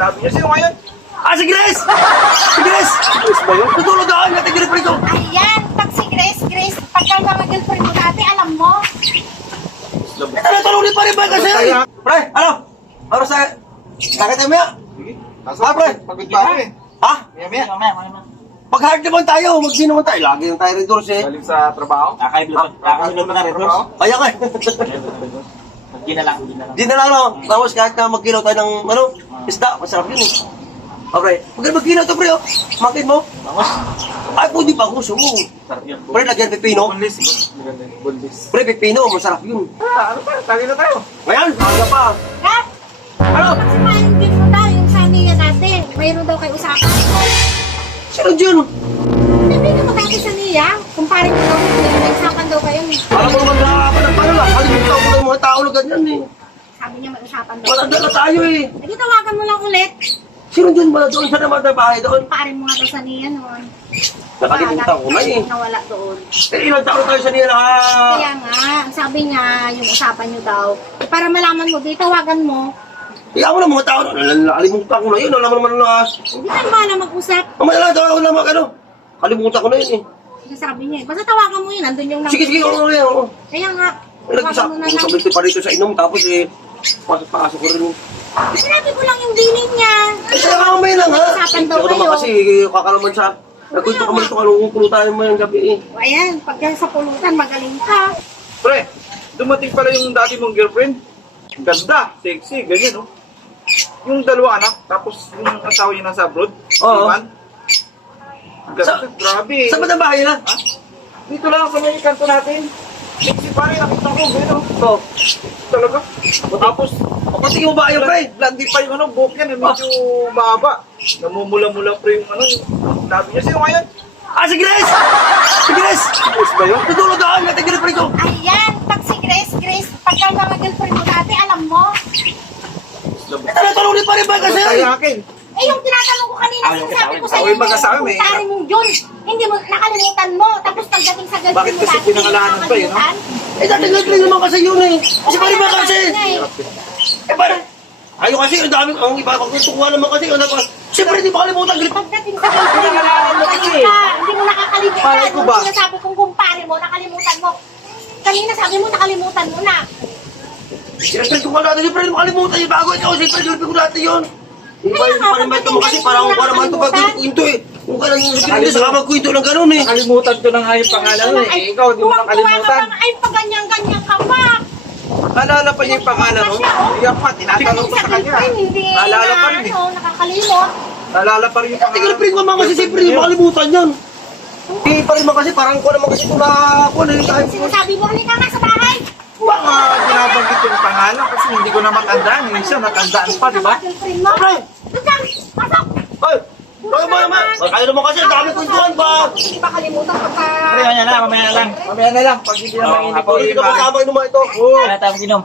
Sabi niya, sino ngayon? Ah, si Grace! Si Grace! Grace ba yun? Tutulog ako, natin girlfriend ko. Ayan, pag si Grace, pagka mga girlfriend mo dati, alam mo. Eh, tanong-tanong pa rin ba kasi? Pre, ano? Ano sa... Nakita mo yan? Sige. Ah, pre. Pagod pa ako eh. Ha? Maya. Pag hard naman tayo, mag-di naman tayo. Lagi yung tayo rin doon eh. Galing sa trabaho. Kakaibot mo na rin, Ross. Kaya ka eh. Di na lang. Di na lang, no? Tapos kahit na mag-kilaw tayo ng, ano, isda, masarap yun eh. Okay, mag-kilaw to, pre, oh. Makin mo. Bangos. Ay, pwede ba gusto mo? Sarap yun. Pre, lagyan pipino. Bunlis. Pre, pipino, masarap yun. Ah, ano pa? Tagi na tayo. Ayan, aga pa. Ha? Ano? Kasi paano din mo daw yung sa niya dati? Mayroon daw kayo usapan. Sino dyan? Hindi mo dati sa niya. Kumpare mo daw, nag-usapan daw kayo. Alam mo naman nakakapan ng paano lang. Kalimutan ko lang yung mga tao na ganyan eh. Sabi niya may usapan daw. Wala na tayo eh. Sige, tawagan mo lang ulit. Sino dyan ba doon? Saan naman tayo bahay doon? Kumpare mo nga daw sa niya noon. Nakalimutan ko na eh. Nawala doon. Eh, ilang taon tayo sa niya na... Kaya nga, ang sabi niya, yung usapan niyo daw, para malaman mo, di tawagan mo. Eh, ako na mga tao na nakalimutan ko na yun. Alam mo naman na... Hindi ka naman mag-usap. Mamaya lang, tawagan ko na mga ano. Kalimutan ko na yun eh. Kasi sabi niya, basta tawagan mo yun, nandun yung Sige, sige, oo, oo. Kaya nga, Nag-usap tawagan mo na lang. ko pa rito sa inom, tapos eh, pasok ko rin. Sinabi ko lang yung bilin niya. Eh, kaya mamaya lang ha. Usapan daw Ikaw naman kayo. kasi, kakalaman sa... Nagkwento ka man ito, kalungkong pulutan mo yung gabi eh. O, ayan, pagka sa pulutan, magaling ka. Pre, dumating pala yung dati mong girlfriend. Ganda, sexy, ganyan oh. Yung dalawa anak, tapos yung asawa niya nasa abroad. Oo. Ivan. Ganda, grabe. Saan ba na bahay na? Ha? Dito lang sa may kanto natin. Sexy pare, nakita ko, gano'n. Oo. Talaga. Tapos, Kapatid mo ba yung pre? landi pa yung ano, buhok yan, medyo mahaba. Namumula-mula pa yung ano, sabi niya, sino ngayon? Ah, si Grace! Si Grace! Grace ba yun? Tutulog ako, natin girlfriend ko. Ayan, pag si Grace, pagka mga girlfriend mo dati, alam mo. Eh, tanong pa rin ba kasi? Kaya akin. Eh, yung tinatanong ko kanina, sinasabi ko sa'yo, Away mag-asawa, may kumpare mong yun. Hindi mo, nakalimutan mo. Tapos pagdating sa girlfriend Bakit mo kasi dati, pinangalanan pa, yun, no? Eh, dati girlfriend naman kasi yun eh. Kasi pa rin ba kasi? Eh, parang... Ayaw kasi, ang dami, ang iba, pagkutukuha naman kasi, ano pa, siyempre hindi pa kalimutan, girlfriend. Pagdating sa girlfriend mo, Pinangalanan mo kasi. hindi mo nakakalimutan. Palay ko ba? Yung sinasabi kong kumpare mo, nakalimutan mo. Kanina sabi mo, nakalimutan mo na. Siyempre kung wala natin, siyempre makalimutan yung bago ikaw, siyempre girlfriend ko dati yun. Yung Kaya nga, pa rin ba ito mo kasi parang kung naman ito pag kwento eh. Kung ka lang yung girlfriend, saka magkwento ng ganun eh. Nakalimutan ko na nga yung pangalan mo eh. Ikaw, di mo nakalimutan. Ay, pag ganyan-ganyan ka pa. Naalala pa niya yung pangalan mo? Iyak pa, tinatanong ko sa kanya. Hindi Naalala pa rin eh. ano, nakakalimot. Naalala pa rin yung Dati pangalan. girlfriend ko naman kasi siyempre hindi makalimutan yan. Hindi pa rin man kasi parang ko naman kasi kung ako na yung kahit. Sinasabi mo, halika nga sa bahay. Baka binabanggit yung pangalan kasi hindi ko na matandaan. Yung isa natandaan pa, di ba? Girlfriend mo. Pre! Doon ka, pasok. Ay! Kaya mo naman! Kaya naman kasi, ang dami kwentuhan pa! Hindi pa kalimutan pagka... Mamaya na lang. Mamaya na lang, pag hindi naman hindi ko Hindi ka masama inuman ito. Oo. Wala tayong inom.